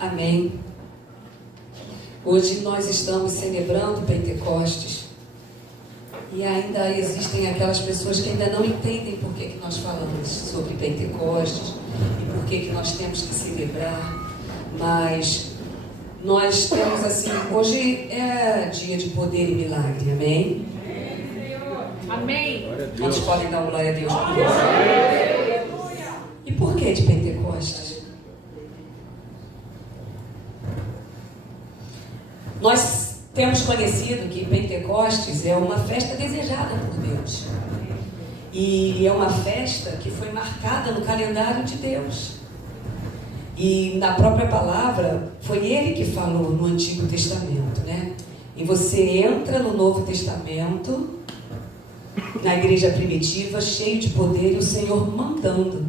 Amém. Hoje nós estamos celebrando Pentecostes e ainda existem aquelas pessoas que ainda não entendem por que nós falamos sobre Pentecostes e por que nós temos que celebrar, mas nós temos assim, hoje é dia de poder e milagre, amém? Amém. Quantos podem dar glória a Deus por isso? E por que de Pentecostes? Nós temos conhecido que Pentecostes é uma festa desejada por Deus. E é uma festa que foi marcada no calendário de Deus. E na própria palavra, foi Ele que falou no Antigo Testamento, né? E você entra no Novo Testamento, na igreja primitiva, cheio de poder, e o Senhor mandando.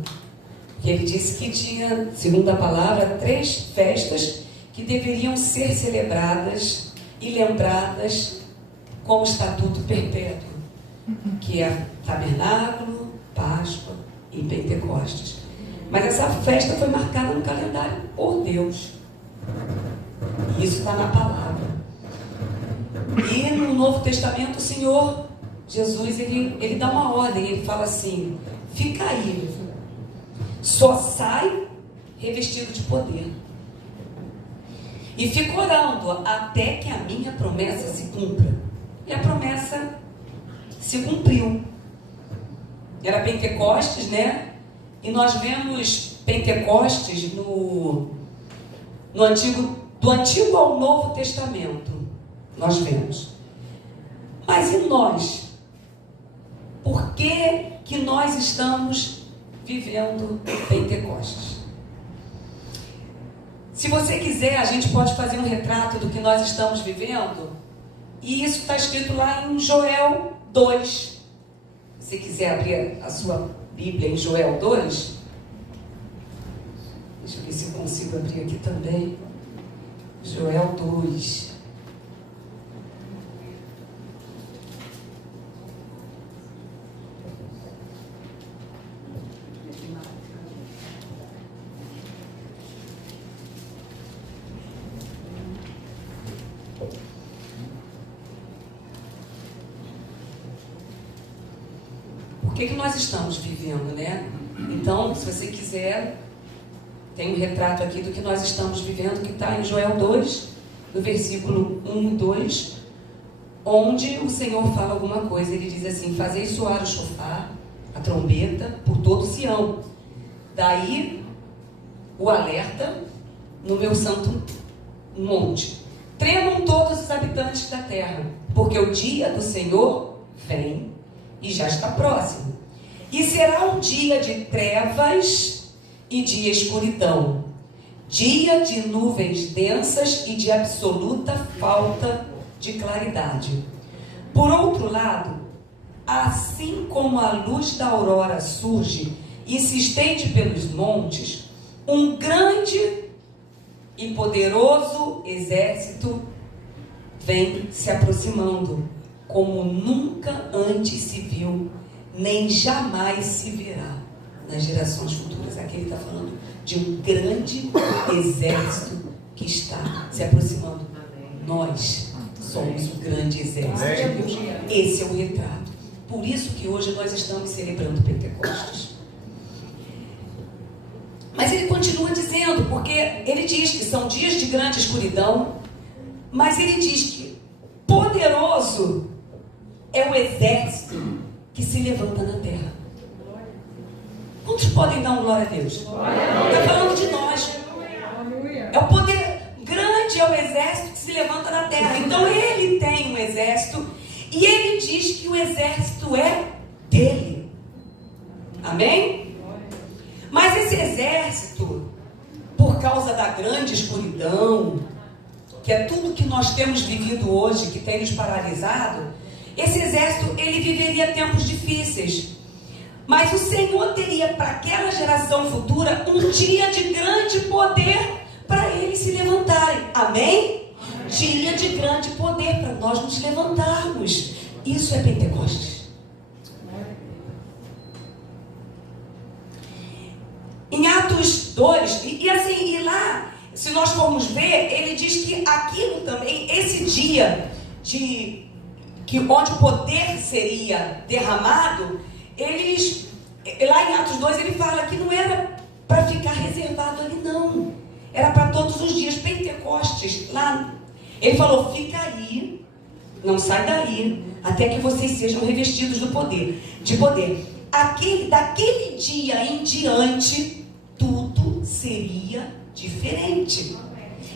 E Ele disse que tinha, segundo a palavra, 3 festas que deveriam ser celebradas e lembradas como estatuto perpétuo, que é Tabernáculo, Páscoa e Pentecostes. Mas essa festa foi marcada no calendário por Deus. E isso está na palavra. E no Novo Testamento o Senhor Jesus, ele dá uma ordem, ele fala assim: fica aí, só sai revestido de poder. E fico orando até que a minha promessa se cumpra. E a promessa se cumpriu. Era Pentecostes, né? E nós vemos Pentecostes do Antigo ao Novo Testamento. Nós vemos. Mas e nós? Por que nós estamos vivendo Pentecostes? Se você quiser, a gente pode fazer um retrato do que nós estamos vivendo. E isso está escrito lá em Joel 2. Se você quiser abrir a sua Bíblia em Joel 2. Deixa eu ver se eu consigo abrir aqui também. Joel 2. O que nós estamos vivendo, né? Então, se você quiser, tem um retrato aqui do que nós estamos vivendo, que está em Joel 2, no versículo 1 e 2, onde o Senhor fala alguma coisa. Ele diz assim: fazei soar o chofar, a trombeta, por todo Sião. Daí, o alerta no meu santo monte. Tremam todos os habitantes da terra, porque o dia do Senhor vem e já está próximo. E será um dia de trevas e de escuridão, dia de nuvens densas e de absoluta falta de claridade. Por outro lado, assim como a luz da aurora surge e se estende pelos montes, um grande e poderoso exército vem se aproximando, como nunca antes se viu, nem jamais se verá nas gerações futuras. Aqui ele está falando de um grande exército que está se aproximando. Nós somos o grande exército de Deus. Esse é o retrato. Por isso que hoje nós estamos celebrando Pentecostes. Mas ele continua dizendo, porque ele diz que são dias de grande escuridão, mas ele diz que poderoso é o exército que se levanta na terra. Quantos podem dar uma glória a Deus? Está falando de nós. É o poder grande, é o exército que se levanta na terra. Então ele tem um exército e ele diz que o exército é dele. Amém? Mas esse exército, por causa da grande escuridão, que é tudo que nós temos vivido hoje, que tem nos paralisado, esse exército, ele viveria tempos difíceis. Mas o Senhor teria para aquela geração futura um dia de grande poder para eles se levantarem. Amém? Dia de grande poder para nós nos levantarmos. Isso é Pentecostes. Em Atos 2, e lá se nós formos ver, ele diz que aquilo também, esse dia onde o poder seria derramado, lá em Atos 2 ele fala que não era para ficar reservado ali, não. Era para todos os dias. Pentecostes, lá, ele falou, fica aí, não sai daí, até que vocês sejam revestidos de poder. Daquele dia em diante, tudo seria diferente.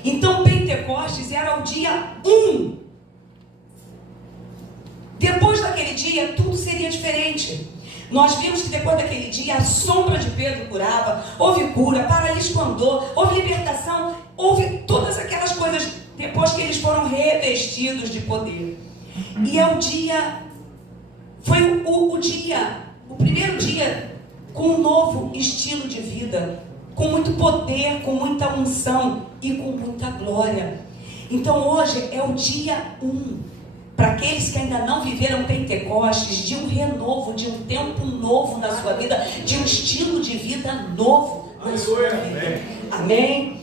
Então Pentecostes era o dia 1. Depois daquele dia, tudo seria diferente. Nós vimos que depois daquele dia, a sombra de Pedro curava, houve cura, paralítico andou, houve libertação, houve todas aquelas coisas depois que eles foram revestidos de poder. E é o dia, foi o primeiro dia com um novo estilo de vida, com muito poder, com muita unção e com muita glória. Então hoje é o dia 1. Para aqueles que ainda não viveram Pentecostes, de um renovo, de um tempo novo na sua vida, de um estilo de vida novo na sua vida. Amém?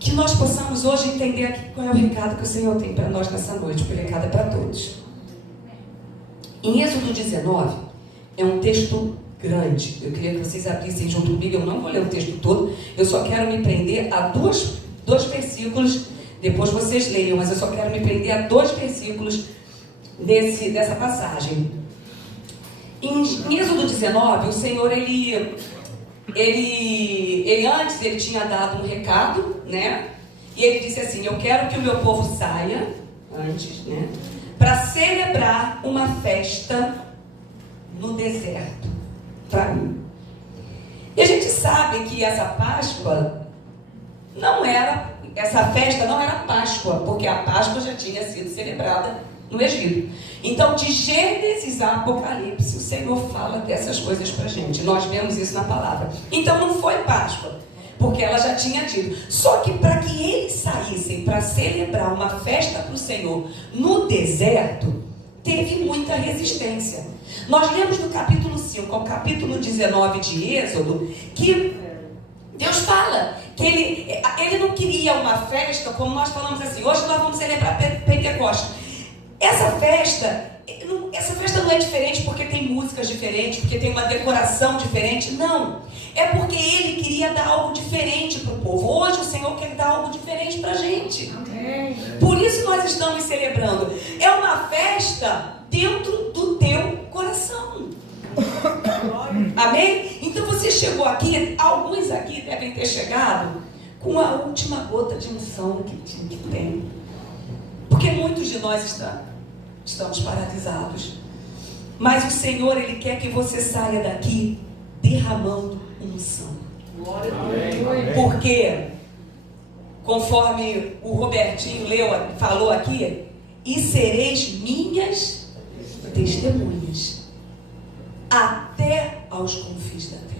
Que nós possamos hoje entender aqui qual é o recado que o Senhor tem para nós nessa noite, porque o recado é para todos. Em Êxodo 19, é um texto grande. Eu queria que vocês abrissem junto comigo, eu não vou ler o texto todo, eu só quero me prender a dois versículos. Depois vocês leiam, mas eu só quero me prender a 2 versículos dessa passagem. Em Êxodo 19, o Senhor, ele antes ele tinha dado um recado, né? E ele disse assim, eu quero que o meu povo saia, antes, né? Para celebrar uma festa no deserto, para mim. E a gente sabe que essa festa não era Páscoa, porque a Páscoa já tinha sido celebrada no Egito. Então, de Gênesis a Apocalipse, o Senhor fala dessas coisas para a gente. Nós vemos isso na palavra. Então, não foi Páscoa, porque ela já tinha dito. Só que para que eles saíssem para celebrar uma festa para o Senhor no deserto, teve muita resistência. Nós lemos no capítulo 5 ao capítulo 19 de Êxodo, que Deus fala que ele não queria uma festa, como nós falamos assim, hoje nós vamos celebrar Pentecostes. Essa festa não é diferente porque tem músicas diferentes, porque tem uma decoração diferente, não. É porque ele queria dar algo diferente para o povo. Hoje o Senhor quer dar algo diferente para a gente. Amém. Por isso nós estamos celebrando. É uma festa dentro do teu coração. Amém? Então você chegou aqui, alguns aqui devem ter chegado com a última gota de unção que tem. Porque muitos de nós estamos paralisados. Mas o Senhor, Ele quer que você saia daqui derramando unção. Porque, conforme o Robertinho falou aqui, e sereis minhas testemunhas até aos confins da terra.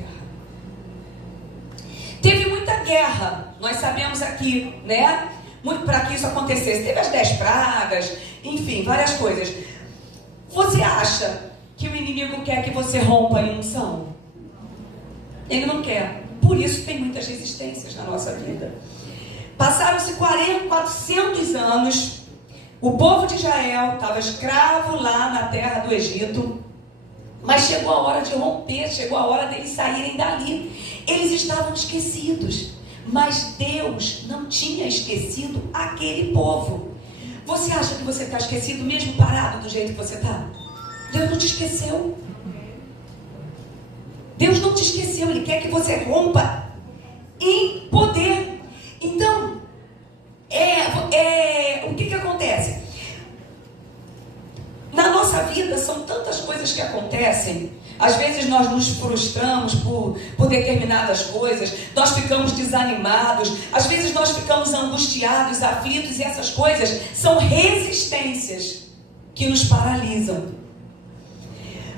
Teve muita guerra, nós sabemos aqui, né? Muito para que isso acontecesse. Teve as 10 pragas, enfim, várias coisas. Você acha que o inimigo quer que você rompa em unção? Ele não quer. Por isso tem muitas resistências na nossa vida. Passaram-se 400 anos. O povo de Israel estava escravo lá na terra do Egito. Mas chegou a hora de romper, chegou a hora deles saírem dali. Eles estavam esquecidos, mas Deus não tinha esquecido aquele povo. Você acha que você está esquecido mesmo parado do jeito que você está? Deus não te esqueceu. Deus não te esqueceu, Ele quer que você rompa em poder. Então, o que acontece? Na nossa vida são tantas coisas que acontecem. Às vezes nós nos frustramos por determinadas coisas, nós ficamos desanimados, às vezes nós ficamos angustiados, aflitos, e essas coisas são resistências que nos paralisam.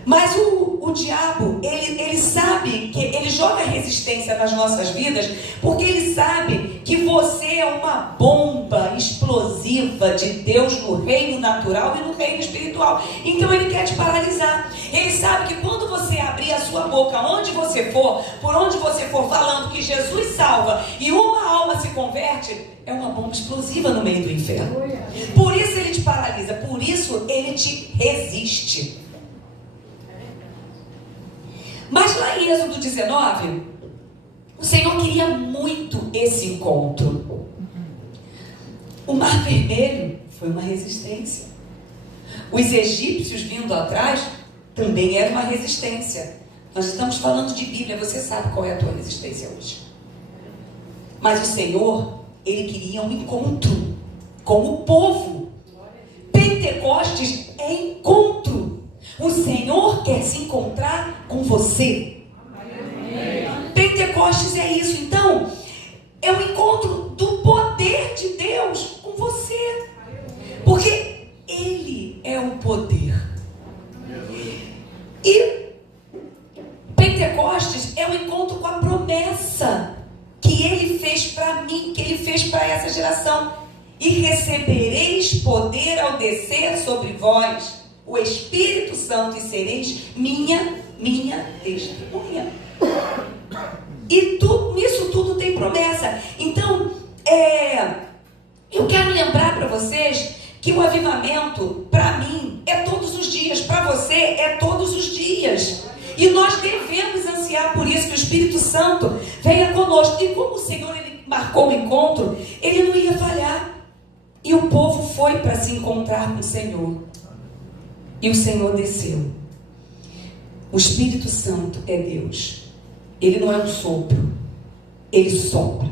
Mas o diabo, ele sabe que ele joga resistência nas nossas vidas, porque ele sabe que você é uma bomba explosiva de Deus no reino natural e no reino espiritual. Então ele quer te paralisar. Ele sabe que quando você abrir a sua boca, onde você for, por onde você for, falando que Jesus salva e uma alma se converte, é uma bomba explosiva no meio do inferno. Por isso ele te paralisa, por isso ele te resiste. Mas lá em Êxodo 19, o Senhor queria muito esse encontro. O Mar Vermelho foi uma resistência. Os egípcios vindo atrás também era uma resistência. Nós estamos falando de Bíblia, você sabe qual é a tua resistência hoje. Mas o Senhor, Ele queria um encontro com o povo. Pentecostes é encontro. O Senhor quer se encontrar com você. Pentecostes é isso. Então, é o encontro do poder de Deus com você. Porque Ele é o poder. E Pentecostes é o encontro com a promessa que Ele fez para mim, que Ele fez para essa geração. E recebereis poder ao descer sobre vós o Espírito Santo e sereis minha testemunha. E nisso tudo tem promessa. Então, eu quero lembrar para vocês que o avivamento, para mim, é todos os dias. Para você, é todos os dias. E nós devemos ansiar por isso, que o Espírito Santo venha conosco. E como o Senhor, Ele marcou o encontro, Ele não ia falhar. E o povo foi para se encontrar com o Senhor. E o Senhor desceu. O Espírito Santo é Deus. Ele não é um sopro. Ele sopra.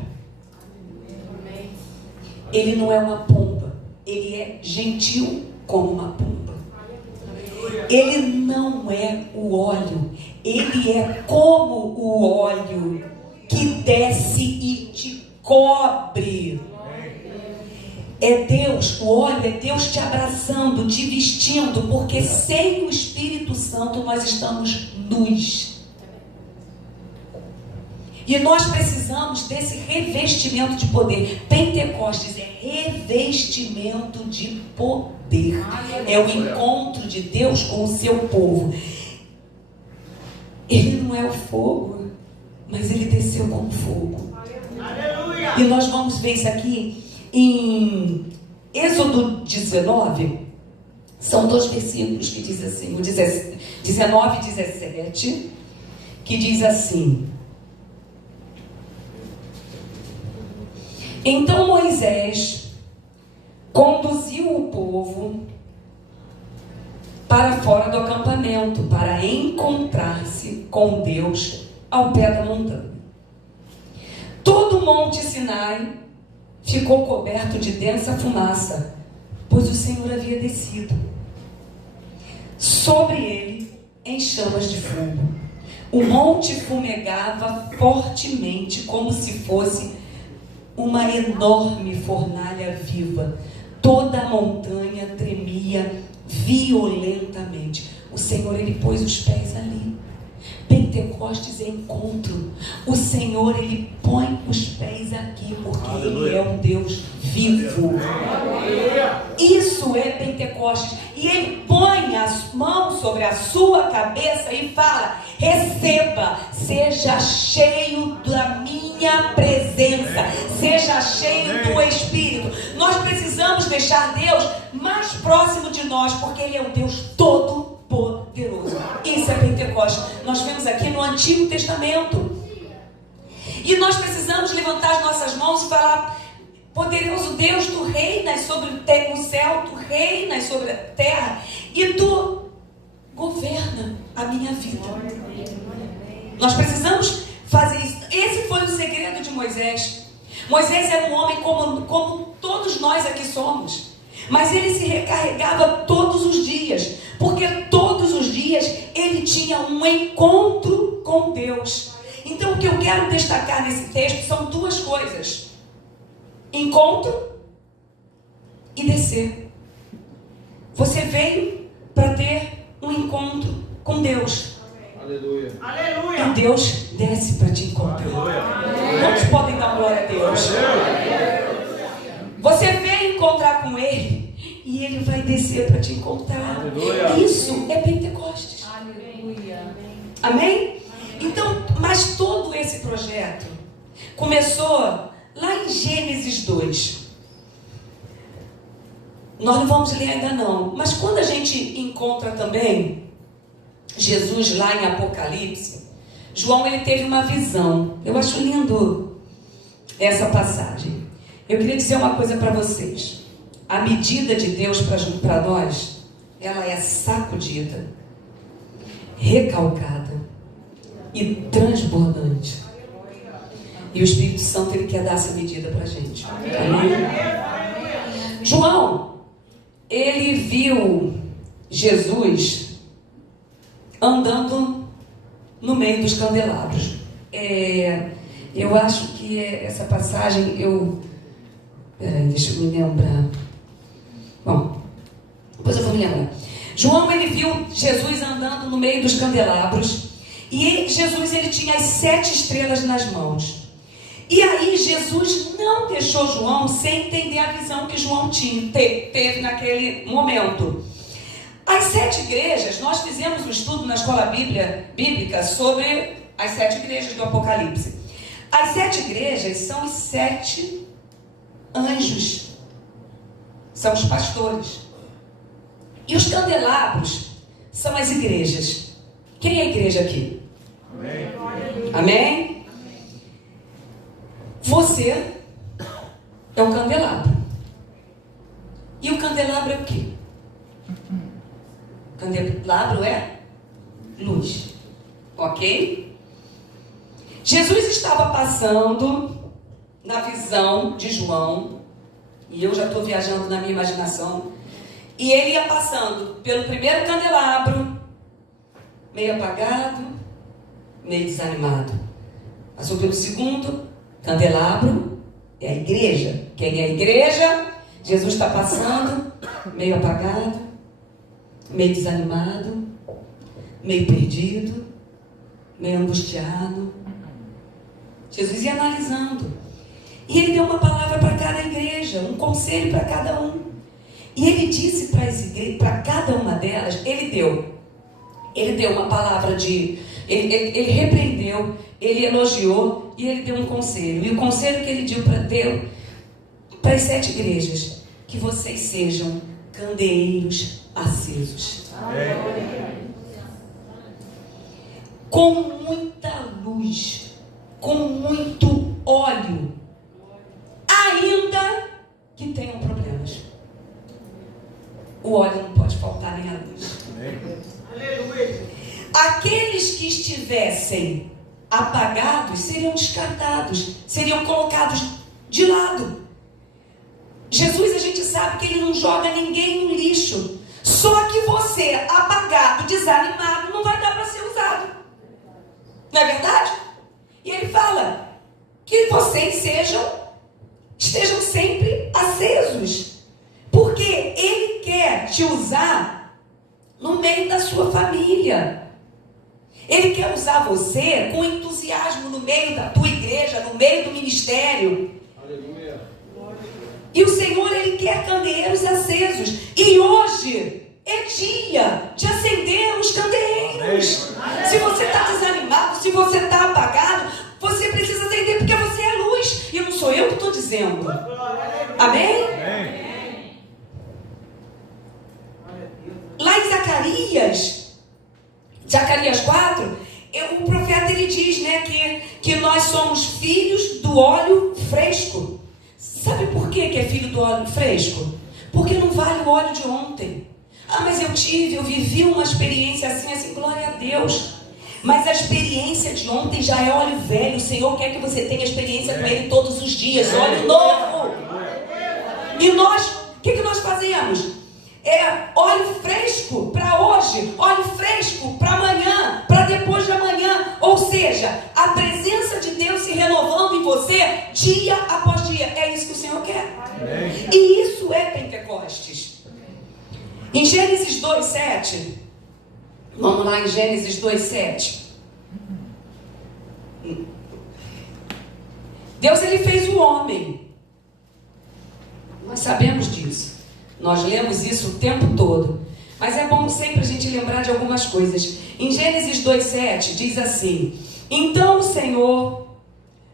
Ele não é uma pomba. Ele é gentil como uma pomba. Ele não é o óleo. Ele é como o óleo que desce e te cobre. É Deus, o óleo é Deus te abraçando, te vestindo, porque sem o Espírito Santo nós estamos nus. E nós precisamos desse revestimento de poder. Pentecostes é revestimento de poder. É o encontro de Deus com o seu povo. Ele não é o fogo, mas Ele desceu como fogo. E nós vamos ver isso aqui em Êxodo 19. São 2 versículos que diz assim, o 19 e 17, que diz assim: então Moisés conduziu o povo para fora do acampamento, para encontrar-se com Deus ao pé da montanha. Todo o monte Sinai ficou coberto de densa fumaça, pois o Senhor havia descido. Sobre ele, em chamas de fogo. O monte fumegava fortemente, como se fosse uma enorme fornalha viva. Toda a montanha tremia violentamente. O Senhor, Ele pôs os pés ali. Pentecostes é encontro. O Senhor, Ele põe os pés aqui, porque Ele é um Deus vivo. Isso é Pentecostes. E Ele põe as mãos sobre a sua cabeça e fala: receba, seja cheio da minha presença, seja cheio do Espírito. Nós precisamos deixar Deus mais próximo de nós, porque Ele é um Deus todo-poderoso. Isso é Pentecostes. Nós vemos aqui no Antigo Testamento. E nós precisamos levantar as nossas mãos e falar: poderoso Deus, Tu reinas sobre o céu, Tu reinas sobre a terra e Tu governa a minha vida. Nós precisamos fazer isso. Esse foi o segredo de Moisés. Moisés era um homem como todos nós aqui somos. Mas ele se recarregava todos os dias, porque todos os dias ele tinha um encontro com Deus. Então o que eu quero destacar nesse texto são 2 coisas: encontro e descer. Você veio para ter um encontro com Deus. Aleluia. E Deus desce para te encontrar. Quantos podem dar glória a Deus? Você veio encontrar com Ele e Ele vai descer para te encontrar. Isso é Pentecostes. Aleluia. Amém? Então, mas todo esse projeto começou lá em Gênesis 2. Nós não vamos ler ainda não, mas quando a gente encontra também Jesus lá em Apocalipse, João ele teve uma visão. Eu acho lindo essa passagem. Eu queria dizer uma coisa para vocês. A medida de Deus para nós, ela é sacudida, recalcada e transbordante. E o Espírito Santo ele quer dar essa medida para a gente. Amém? João, ele viu Jesus andando no meio dos candelabros. Eu acho que essa passagem, deixa eu me lembrar. Bom, depois eu vou me lembrar. João, ele viu Jesus andando no meio dos candelabros. E Jesus, ele tinha as 7 estrelas nas mãos. E aí Jesus não deixou João sem entender a visão que João teve naquele momento. As 7 igrejas, nós fizemos um estudo na escola bíblica sobre as 7 igrejas do Apocalipse. As 7 igrejas são os 7 anjos. São os pastores. E os candelabros são as igrejas. Quem é a igreja aqui? Amém? Amém? Você é o candelabro. E o candelabro é o quê? O candelabro é luz. Ok? Jesus estava passando na visão de João, e eu já estou viajando na minha imaginação, e ele ia passando pelo primeiro candelabro, meio apagado, meio desanimado. Passou pelo segundo candelabro, é a igreja. Quem é a igreja? Jesus está passando, meio apagado, meio desanimado, meio perdido, meio angustiado. Jesus ia analisando. E ele deu uma palavra para cada igreja, um conselho para cada um. E ele disse para cada uma delas, ele deu uma palavra ele repreendeu, ele elogiou e ele deu um conselho. E o conselho que ele deu para as 7 igrejas, que vocês sejam candeeiros acesos. Com muita luz, com muito óleo, ainda que tenham problemas. O óleo não pode faltar nem a luz. Aleluia. Aqueles que estivessem apagados seriam descartados, seriam colocados de lado. Jesus, a gente sabe que ele não joga ninguém no lixo. Só que você, apagado, desanimado, não vai dar para ser usado. Não é verdade? E ele fala que vocês estejam sempre acesos. Porque ele quer te usar no meio da sua família. Ele quer usar você com entusiasmo no meio da tua igreja, no meio do ministério. Aleluia. E o Senhor, ele quer candeeiros acesos. E hoje é dia de acender os candeeiros. Amém. Se você está desanimado, se você está apagado, você precisa acender porque você é luz. E não sou eu que estou dizendo. Amém? Amém. Lá em Zacarias 4, o profeta ele diz, né, que nós somos filhos do óleo fresco. Sabe por que é filho do óleo fresco? Porque não vale o óleo de ontem. Ah, mas eu vivi uma experiência assim, glória a Deus. Mas a experiência de ontem já é óleo velho. O Senhor quer que você tenha experiência com Ele todos os dias, óleo novo. E nós, o que nós fazemos? Óleo fresco para hoje, óleo fresco para amanhã, para depois de amanhã. Ou seja, a presença de Deus se renovando em você dia após dia. É isso que o Senhor quer. Amém. E isso é Pentecostes. Em Gênesis 2:7, vamos lá em Gênesis 2:7. Deus ele fez o homem. Nós sabemos disso. Nós lemos isso o tempo todo. Mas é bom sempre a gente lembrar de algumas coisas. Em Gênesis 2:7 diz assim: então o Senhor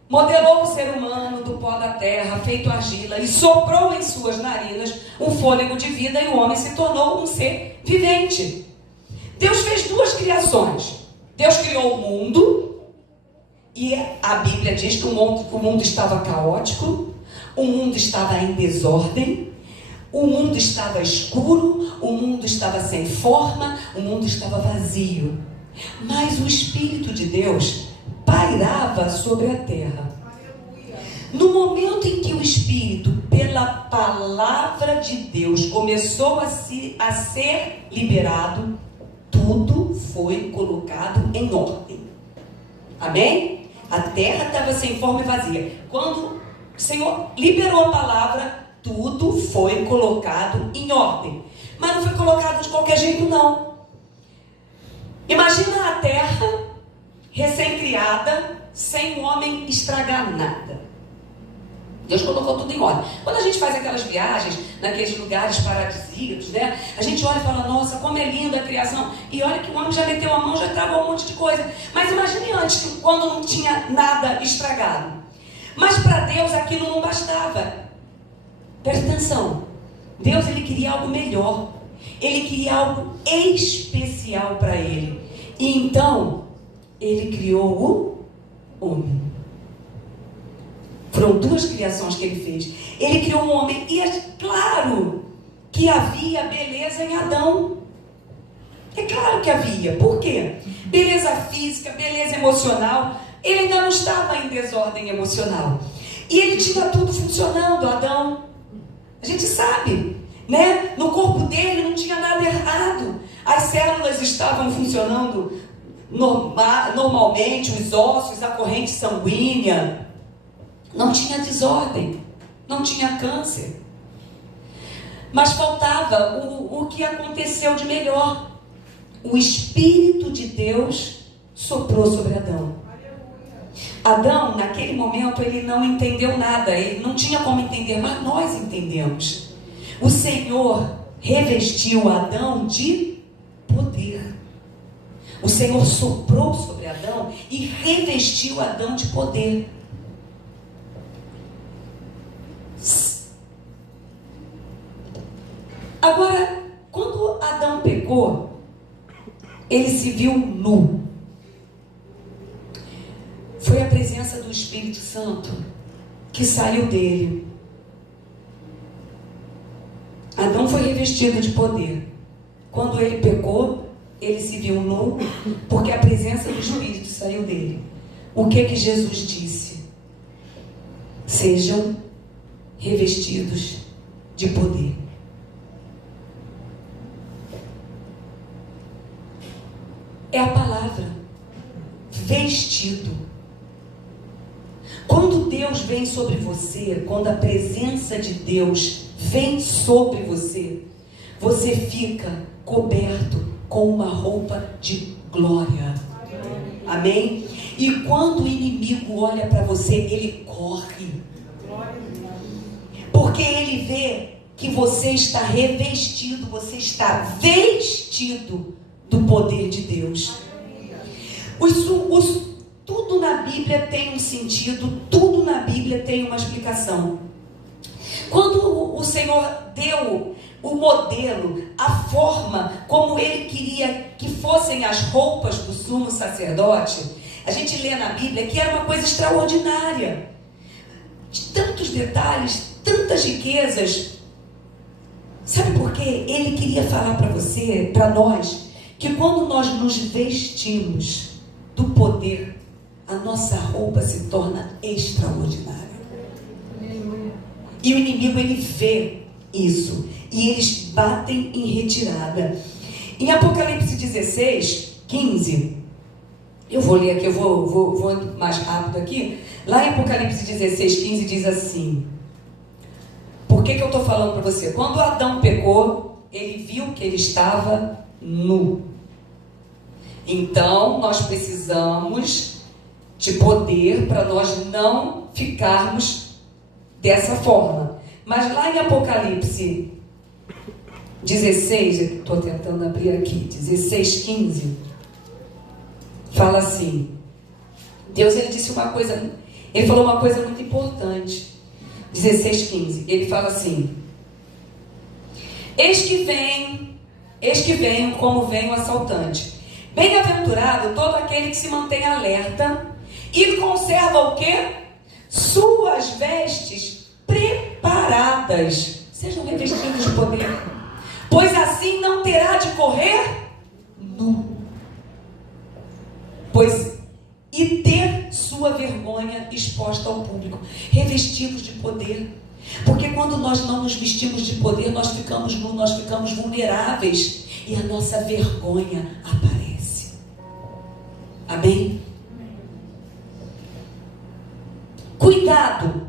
modelou o ser humano do pó da terra, feito argila, e soprou em suas narinas um fôlego de vida, e o homem se tornou um ser vivente. Deus fez duas criações. Deus criou o mundo, e a Bíblia diz que o mundo estava caótico, o mundo estava em desordem, o mundo estava escuro, o mundo estava sem forma, o mundo estava vazio. Mas o Espírito de Deus pairava sobre a terra. No momento em que o Espírito, pela palavra de Deus, começou a ser liberado, tudo foi colocado em ordem. Amém? A terra estava sem forma e vazia. Quando o Senhor liberou a palavra, tudo foi colocado em ordem. Mas não foi colocado de qualquer jeito, não. Imagina a terra recém-criada, sem o homem estragar nada. Deus colocou tudo em ordem. Quando a gente faz aquelas viagens, naqueles lugares paradisíacos, né? A gente olha e fala, nossa, como é linda a criação. E olha que o homem já meteu a mão, já estragou um monte de coisa. Mas imagine antes, quando não tinha nada estragado. Mas para Deus aquilo não bastava. Presta atenção. Deus, ele queria algo melhor. Ele queria algo especial para ele. E então, ele criou o homem. Foram duas criações que ele fez. Ele criou um homem. E é claro que havia beleza em Adão. É claro que havia. Por quê? Beleza física, beleza emocional. Ele ainda não estava em desordem emocional. E ele tinha tudo funcionando, Adão. A gente sabe, né? No corpo dele não tinha nada errado. As células estavam funcionando normalmente, os ossos, a corrente sanguínea. Não tinha desordem, não tinha câncer. Mas faltava o que aconteceu de melhor. O Espírito de Deus soprou sobre Adão. Adão, naquele momento, ele não entendeu nada, ele não tinha como entender, mas nós entendemos. O Senhor revestiu Adão de poder. O Senhor soprou sobre Adão e revestiu Adão de poder. Agora, quando Adão pecou, ele se viu nu. Foi a presença do Espírito Santo que saiu dele. Adão foi revestido de poder. Quando ele pecou, ele se viu nu, porque a presença do Espírito saiu dele. O que Jesus disse? Sejam revestidos de poder. É a palavra. Vestido. Quando Deus vem sobre você, quando a presença de Deus vem sobre você, você fica coberto com uma roupa de glória. Amém? E quando o inimigo olha para você, ele corre. Porque ele vê que você está revestido, você está vestido do poder de Deus. Tudo na Bíblia tem um sentido, tudo na Bíblia tem uma explicação. Quando o Senhor deu o modelo, a forma como Ele queria que fossem as roupas do sumo sacerdote, a gente lê na Bíblia que era uma coisa extraordinária. De tantos detalhes, tantas riquezas. Sabe por quê? Ele queria falar para você, para nós, que quando nós nos vestimos do poder, a nossa roupa se torna extraordinária. E o inimigo, ele vê isso. E eles batem em retirada. Em Apocalipse 16, 15, eu vou ler aqui, eu vou mais rápido aqui. Lá em Apocalipse 16, 15 diz assim. Por que eu estou falando para você? Quando Adão pecou, ele viu que ele estava nu. Então, nós precisamos de poder para nós não ficarmos dessa forma. Mas lá em Apocalipse 16, estou tentando abrir aqui, 16:15, fala assim, Deus, ele disse uma coisa, ele falou uma coisa muito importante, 16:15, ele fala assim, eis que vem como vem o assaltante, bem-aventurado todo aquele que se mantém alerta e conserva o quê? Suas vestes preparadas, sejam revestidos de poder, pois assim não terá de correr nu, e ter sua vergonha exposta ao público, revestidos de poder, porque quando nós não nos vestimos de poder, nós ficamos nus, nós ficamos vulneráveis, e a nossa vergonha aparece. Amém? Cuidado,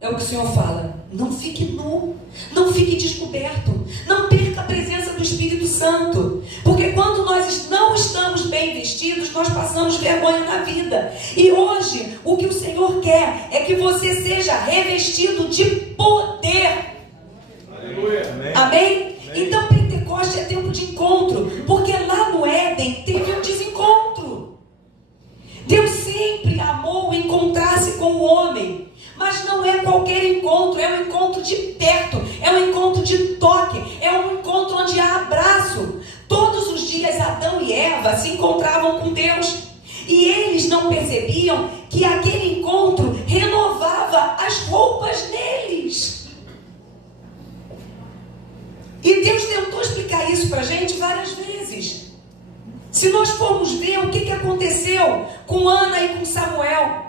é o que o Senhor fala, não fique nu, não fique descoberto, não perca a presença do Espírito Santo, porque quando nós não estamos bem vestidos, nós passamos vergonha na vida, e hoje o que o Senhor quer é que você seja revestido de poder. Aleluia. Amém? Amém. Então Pentecoste é tempo de encontro, porque lá no Éden teve um desencontro. Deus sempre amou encontrar-se com o homem, mas não é qualquer encontro, é um encontro de perto, é um encontro de toque, é um encontro onde há abraço. Todos os dias Adão e Eva se encontravam com Deus, e eles não percebiam que aquele encontro renovava as roupas deles. E Deus tentou explicar isso para a gente várias vezes. Se nós formos ver o que aconteceu com Ana e com Samuel,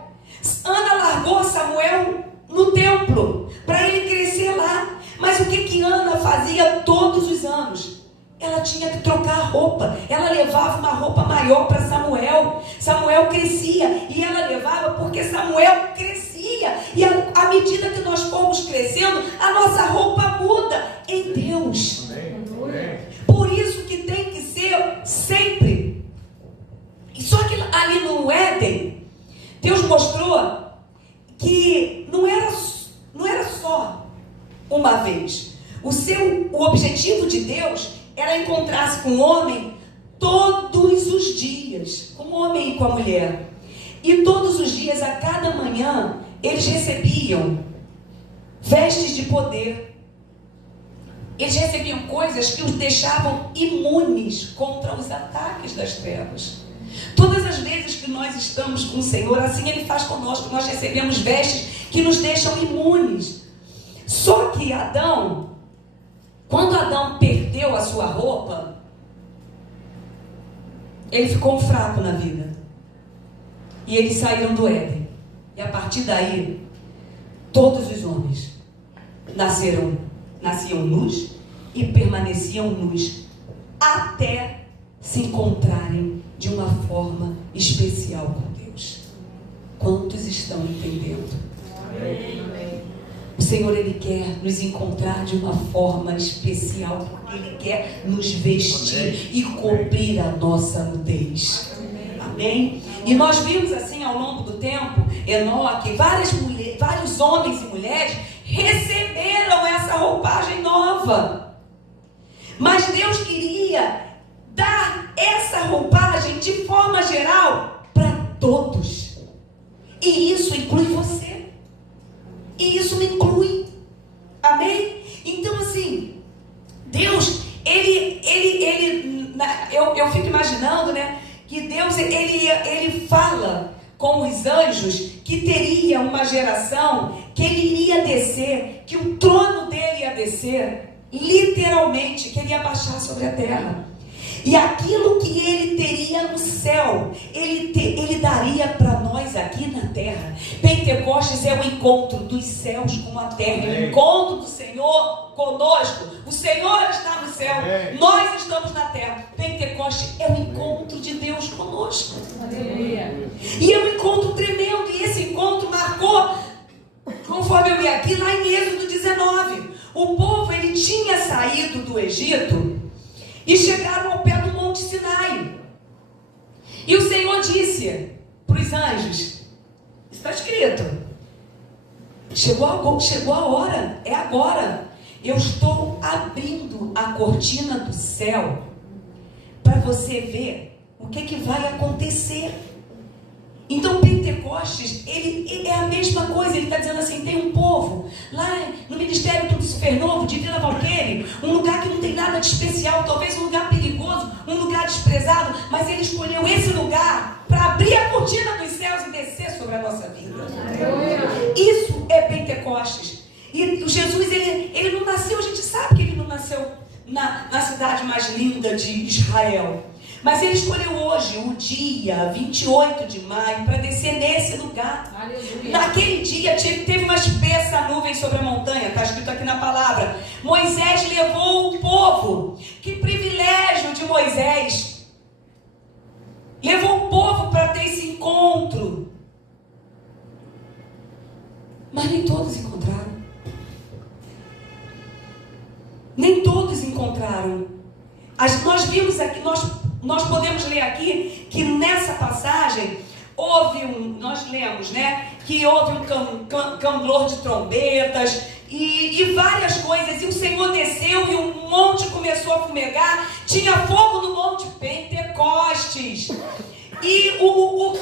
Ana largou Samuel no templo para ele crescer lá. Mas o que Ana fazia todos os anos? Ela tinha que trocar a roupa. Ela levava uma roupa maior para Samuel. Samuel crescia e ela levava porque Samuel crescia. E à medida que nós formos crescendo, a nossa roupa muda em Deus. Amém. Por isso que tem que ser sempre. Só que ali no Éden, Deus mostrou que não era só uma vez. O objetivo de Deus era encontrar-se com o homem todos os dias, com o homem e com a mulher. E todos os dias, a cada manhã, eles recebiam vestes de poder. Eles recebiam coisas que os deixavam imunes contra os ataques das trevas. Todas as vezes que nós estamos com o Senhor, assim Ele faz conosco, nós recebemos vestes que nos deixam imunes. Só que quando Adão perdeu a sua roupa, ele ficou fraco na vida. E eles saíram do Éden. E a partir daí, todos os homens nasciam nus e permaneciam nus até se encontrarem de uma forma especial com Deus. Quantos estão entendendo? Amém. O Senhor, Ele quer nos encontrar de uma forma especial, porque Ele quer nos vestir e cobrir a nossa nudez. Amém? E nós vimos assim ao longo do tempo, Enoque, vários homens e mulheres receberam essa roupagem nova. Mas Deus queria dar essa roupagem de forma geral para todos. E isso inclui você. E isso me inclui. Amém? Então assim, Deus, eu fico imaginando, né? Que Deus, ele fala com os anjos que teria uma geração que ele iria descer, que o trono dele ia descer, literalmente, que ele ia baixar sobre a terra. E aquilo que ele teria no céu, ele daria para nós aqui na terra. Pentecostes é o encontro dos céus com a terra, o encontro do Senhor conosco. O Senhor está no céu, nós estamos na terra. Pentecostes é o encontro de Deus conosco. Aleluia. E é um encontro tremendo, e esse encontro marcou, conforme eu li aqui, lá em Êxodo 19. O povo, ele tinha saído do Egito e chegaram ao pé do Monte Sinai. E o Senhor disse para os anjos, está escrito, chegou a hora, é agora. eu estou abrindo a cortina do céu para você ver o que vai acontecer. Então Pentecostes, ele é a mesma coisa. Ele está dizendo assim, tem um povo lá no Ministério Tudo Super Novo de Vila Valqueire, um lugar que não tem nada de especial, talvez um lugar perigoso, um lugar desprezado, mas ele escolheu esse lugar para abrir a cortina dos céus e descer sobre a nossa vida. Isso é Pentecostes. E Jesus, ele não nasceu, a gente sabe que ele não nasceu na cidade mais linda de Israel. Mas ele escolheu hoje, o dia 28 de maio, para descer nesse lugar. Aleluia. Naquele dia teve uma espessa nuvem sobre a montanha, está escrito aqui na palavra. Moisés levou o povo. Que privilégio de Moisés. Levou o povo para ter esse encontro. Mas nem todos encontraram. Nem todos encontraram. Nós vimos aqui, nós podemos ler aqui que nessa passagem nós lemos, né, que houve um clamor de trombetas e várias coisas, e o Senhor desceu e o monte começou a fumegar, tinha fogo no monte Pentecostes, e o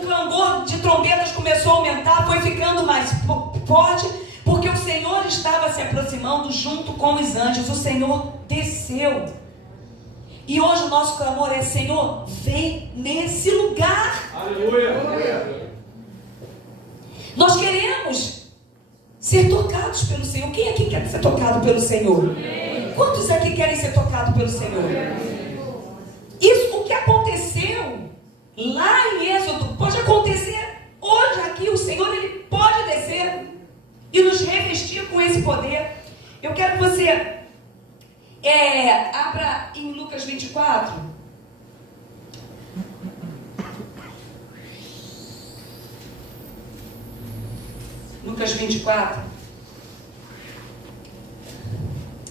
clamor de trombetas começou a aumentar, foi ficando mais forte, porque o Senhor estava se aproximando junto com os anjos. O Senhor desceu. E hoje o nosso clamor é: Senhor, vem nesse lugar. Aleluia. Nós queremos ser tocados pelo Senhor. Quem aqui quer ser tocado pelo Senhor? Quantos aqui querem ser tocados pelo Senhor? Isso, o que aconteceu lá em Êxodo, pode acontecer hoje aqui. O Senhor, ele pode descer e nos revestir com esse poder. Eu quero que você abra em Lucas 24. Lucas 24.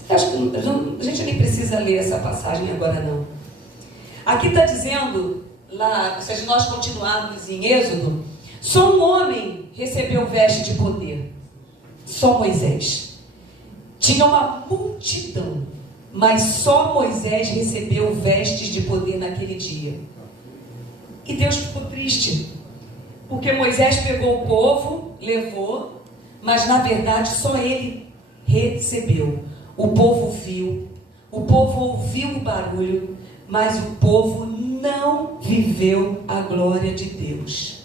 Acho que a gente nem precisa ler essa passagem agora não. Aqui está dizendo, lá, se nós continuarmos em Êxodo, só um homem recebeu veste de poder. Só Moisés. Tinha uma multidão, mas só Moisés recebeu vestes de poder naquele dia. E Deus ficou triste, porque Moisés pegou o povo, levou, mas na verdade só ele recebeu. O povo viu, o povo ouviu o barulho, mas o povo não viveu a glória de Deus.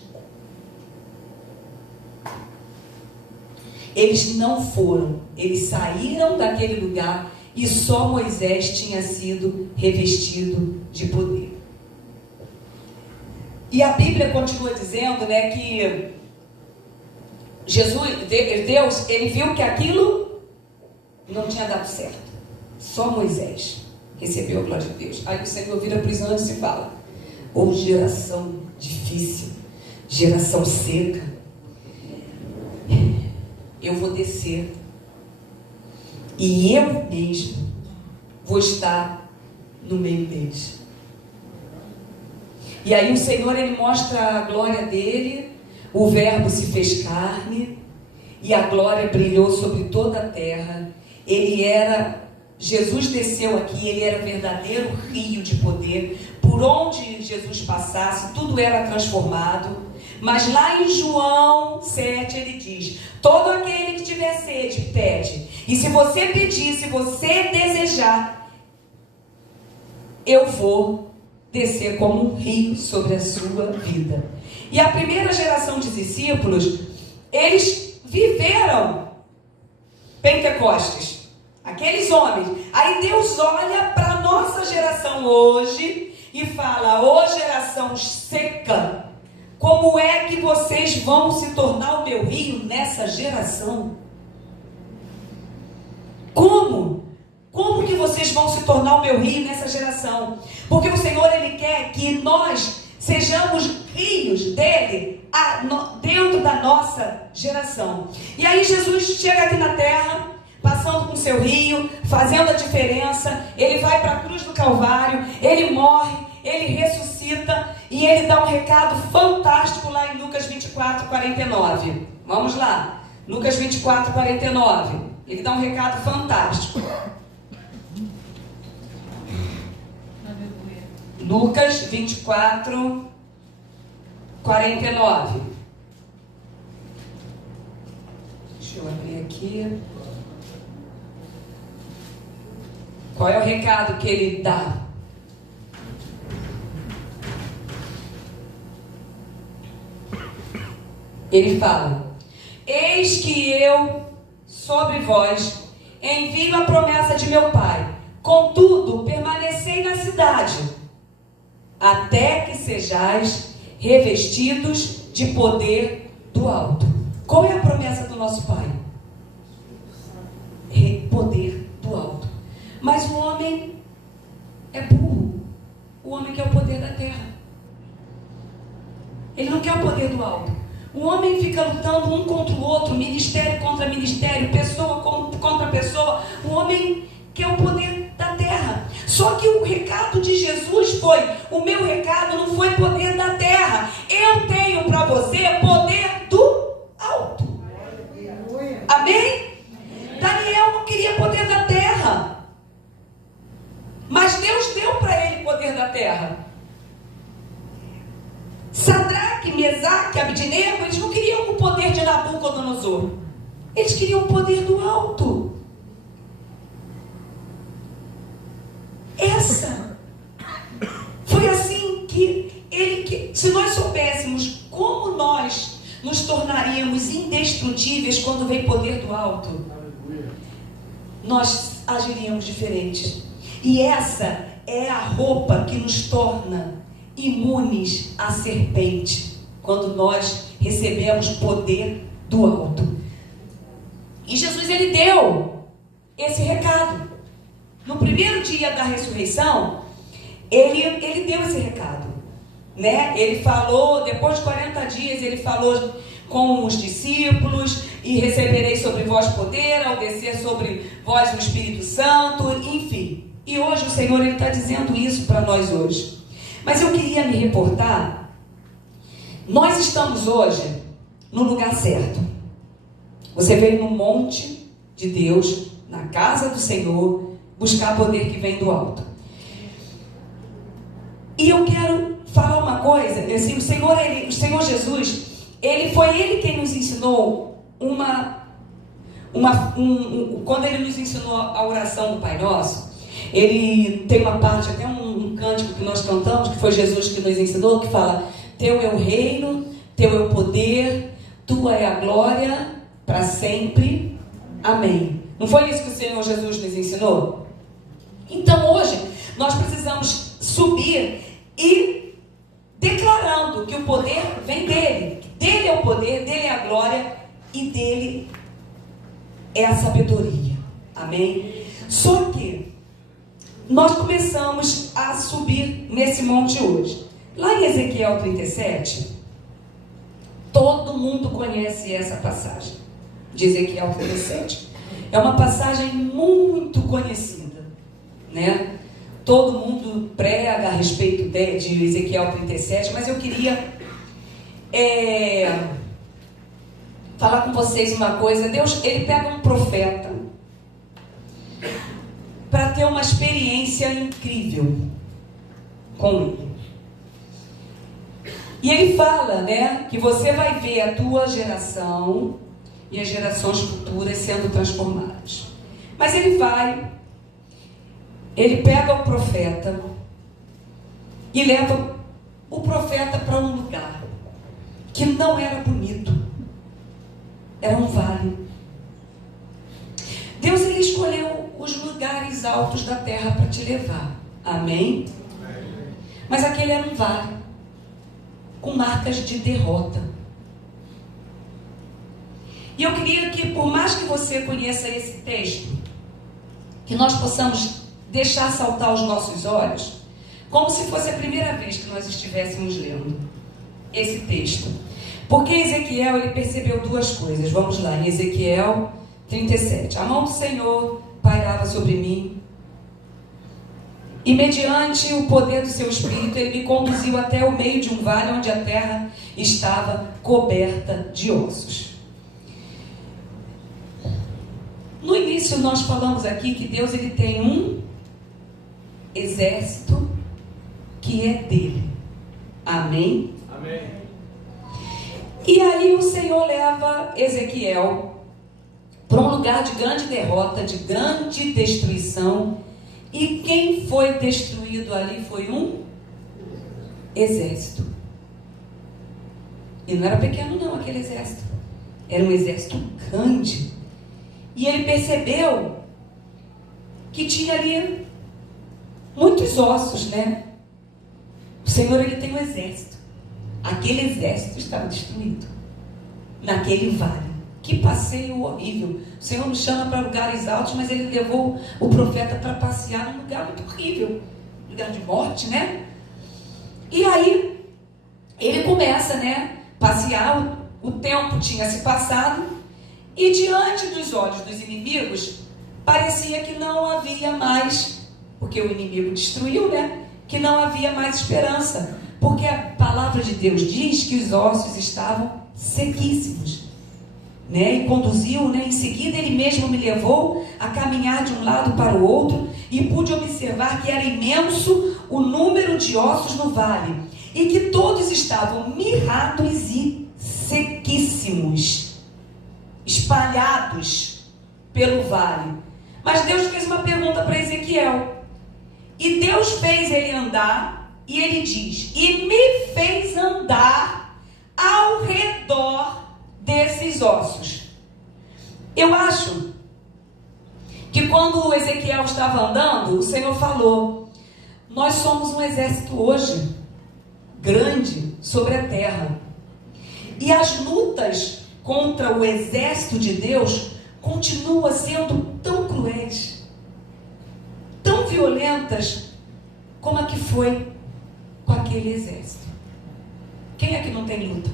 Eles não foram, eles saíram daquele lugar e só Moisés tinha sido revestido de poder. E a Bíblia continua dizendo, né, que Deus, ele viu que aquilo não tinha dado certo. Só Moisés recebeu a glória de Deus. Aí o Senhor vira para os anjos e fala: ô geração difícil, geração seca, eu vou descer e eu mesmo vou estar no meio deles. E aí o Senhor, ele mostra a glória dele. O verbo se fez carne e a glória brilhou sobre toda a terra. Jesus desceu aqui, ele era verdadeiro rio de poder. Por onde Jesus passasse, tudo era transformado. Mas lá em João 7 ele diz: todo aquele que tiver sede, pede. E se você pedir, se você desejar, eu vou descer como um rio sobre a sua vida. E a primeira geração de discípulos, eles viveram Pentecostes. Aqueles homens. Aí Deus olha para a nossa geração hoje e fala: ô geração seca, como é que vocês vão se tornar o meu rio nessa geração? Como? Como que vocês vão se tornar o meu rio nessa geração? Porque o Senhor, ele quer que nós sejamos rios dele dentro da nossa geração. E aí Jesus chega aqui na terra, passando com seu rio, fazendo a diferença. Ele vai para a cruz do Calvário, ele morre, ele ressuscita e ele dá um recado fantástico lá em Lucas 24, 49. Vamos lá, Lucas 24, 49. ele dá um recado fantástico. Lucas 24, 49. Deixa eu abrir aqui. Qual é o recado que ele dá? Ele fala: eis que eu sobre vós envio a promessa de meu Pai. Contudo, permanecei na cidade, até que sejais revestidos de poder do alto. Qual é a promessa do nosso Pai? Poder do alto. Mas o homem é burro. O homem quer o poder da terra. Ele não quer o poder do alto. O homem fica lutando um contra o outro, ministério contra ministério, pessoa contra pessoa. O homem quer o poder da terra. Só que o recado de Jesus foi: o meu recado não foi poder da terra. Eu tenho para você poder do alto. Amém? Daniel não queria poder da terra, mas Deus deu para ele poder da terra. Sadraque, Mesaque, Abdinego, eles não queriam o poder de Nabucodonosor. Eles queriam o poder do alto. Essa foi assim que se nós soubéssemos como nós nos tornaríamos indestrutíveis quando vem poder do alto, nós agiríamos diferentes. E essa é a roupa que nos torna imunes à serpente, quando nós recebemos poder do alto. E Jesus, ele deu esse recado. No primeiro dia da ressurreição, ele deu esse recado, né? Ele falou, depois de 40 dias, ele falou com os discípulos: e recebereis sobre vós poder, ao descer sobre vós o Espírito Santo, enfim. E hoje o Senhor, ele está dizendo isso para nós hoje. Mas eu queria me reportar. Nós estamos hoje no lugar certo. Você veio no monte de Deus, na casa do Senhor, buscar poder que vem do alto. E eu quero falar uma coisa, assim, o Senhor Jesus, foi ele quem nos ensinou quando ele nos ensinou a oração do Pai Nosso. Ele tem uma parte, até um cântico que nós cantamos, que foi Jesus que nos ensinou, que fala: teu é o reino, teu é o poder, tua é a glória para sempre, amém. Não foi isso que o Senhor Jesus nos ensinou? Então hoje nós precisamos subir e declarando que o poder vem dele. Dele é o poder, dele é a glória e dele é a sabedoria, amém? Só que nós começamos a subir nesse monte hoje. Lá em Ezequiel 37, todo mundo conhece essa passagem de Ezequiel 37. É uma passagem muito conhecida, né? Todo mundo prega a respeito de Ezequiel 37, mas eu queria falar com vocês uma coisa. Deus, ele pega um profeta para ter uma experiência incrível com ele. E ele fala, né, que você vai ver a tua geração e as gerações futuras sendo transformadas. Mas ele pega o profeta e leva o profeta para um lugar que não era bonito, era um vale. Deus, ele escolheu os lugares altos da terra para te levar, amém? Mas aquele era um vale com marcas de derrota. E eu queria que, por mais que você conheça esse texto, que nós possamos deixar saltar os nossos olhos, como se fosse a primeira vez que nós estivéssemos lendo esse texto. Porque Ezequiel, ele percebeu duas coisas. Vamos lá, em Ezequiel 37. A mão do Senhor pairava sobre mim, e mediante o poder do seu Espírito, ele me conduziu até o meio de um vale onde a terra estava coberta de ossos. No início nós falamos aqui que Deus ele tem um exército que é dele. Amém? Amém. E aí o Senhor leva Ezequiel para um lugar de grande derrota, de grande destruição. E quem foi destruído ali foi um exército. E não era pequeno não aquele exército. Era um exército grande. E ele percebeu que tinha ali muitos ossos, né? O Senhor, ele tem um exército. Aquele exército estava destruído naquele vale. Que passeio horrível. O Senhor nos chama para lugares altos, mas ele levou o profeta para passear num lugar muito horrível, lugar de morte, né? E aí ele começa, né, passear. O tempo tinha se passado e diante dos olhos dos inimigos parecia que não havia mais, porque o inimigo destruiu, né? Que não havia mais esperança, porque a palavra de Deus diz que os ossos estavam sequíssimos, né? E conduziu, né? Em seguida ele mesmo me levou a caminhar de um lado para o outro e pude observar que era imenso o número de ossos no vale e que todos estavam mirrados e sequíssimos, espalhados pelo vale. Mas Deus fez uma pergunta para Ezequiel. E Deus fez ele andar, e ele diz: e me fez andar ao redor desses ossos. Eu acho que quando Ezequiel estava andando, o Senhor falou: nós somos um exército hoje, grande, sobre a terra. E as lutas contra o exército de Deus continuam sendo tão cruéis, tão violentas, como a que foi com aquele exército. Quem é que não tem luta?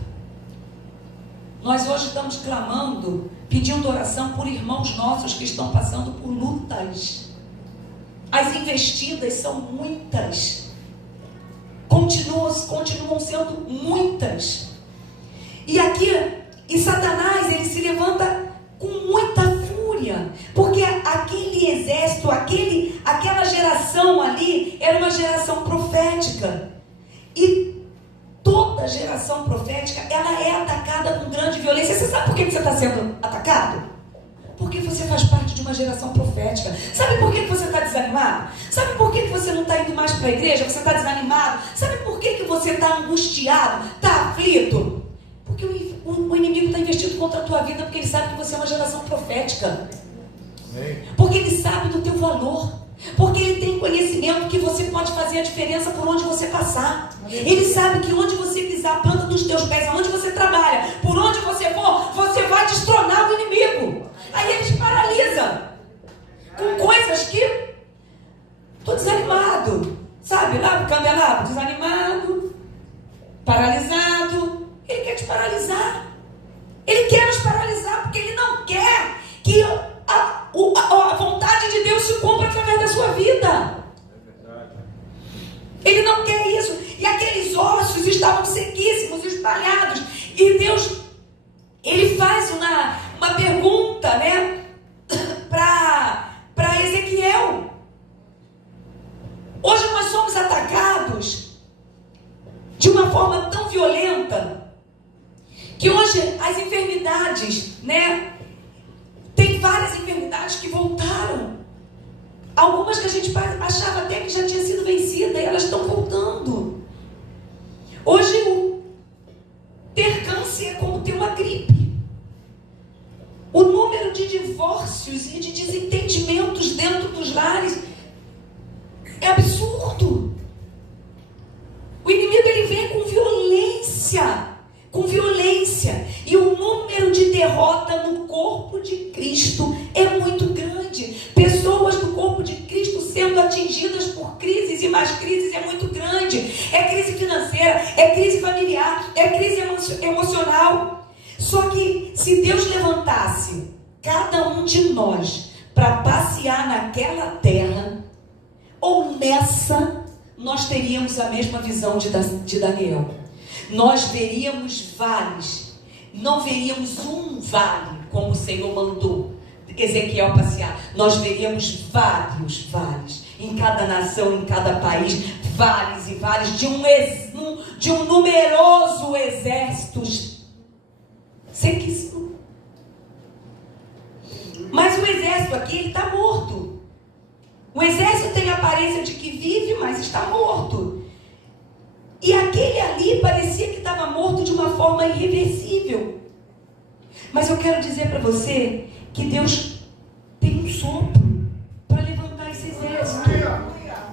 Nós hoje estamos clamando, pedindo oração por irmãos nossos que estão passando por lutas. As investidas são muitas. Continuam sendo muitas. E Satanás, ele se levanta com muita fúria, porque aquele exército, aquela geração ali, era uma geração profética. E toda geração profética, ela é atacada com grande violência. Você sabe por que você está sendo atacado? Porque você faz parte de uma geração profética. Sabe por que você está desanimado? Sabe por que você não está indo mais para a igreja? Você está desanimado? Sabe por que você está angustiado? Está aflito? Porque o inimigo está investido contra a tua vida, porque ele sabe que você é uma geração profética. Porque ele sabe do teu valor. Porque ele tem conhecimento que você pode fazer a diferença por onde você passar. Ele sabe que onde você pisar a planta dos teus pés, aonde você trabalha, por onde você for, você vai destronar o inimigo. Aí ele te paralisa com coisas que... Estou desanimado. Sabe lá o candelabro? Desanimado, paralisado. Ele quer te paralisar. Ele quer nos paralisar, porque ele não quer que a vontade de Deus se cumpra através da sua vida. Ele não quer isso. E aqueles ossos estavam sequíssimos, espalhados. E Deus, ele faz uma pergunta, né, para Ezequiel. Hoje nós somos atacados de uma forma tão violenta que hoje as enfermidades, né, tem várias enfermidades que voltaram. Algumas que a gente achava até que já tinha sido vencida, e elas estão voltando. Hoje, ter câncer é como ter uma gripe. O número de divórcios e de desentendimentos dentro dos lares é absurdo. O inimigo, ele vem com violência. E o número de derrota no corpo de Cristo é muito grande. Pessoas do corpo de Cristo sendo atingidas por crises e mais crises é muito grande. É crise financeira, é crise familiar, é crise emocional. Só que se Deus levantasse cada um de nós para passear naquela terra, ou nessa, nós teríamos a mesma visão de Daniel. Nós veríamos vales, não veríamos um vale como o Senhor mandou. Ezequiel passear, nós veremos vários vales, em cada nação, em cada país, vales e vales de um numeroso exército sequíssimo. Mas o exército aqui, ele está morto. O exército tem a aparência de que vive, mas está morto. E aquele ali parecia que estava morto de uma forma irreversível. Mas eu quero dizer para você que Deus tem um sopro para levantar esse exército.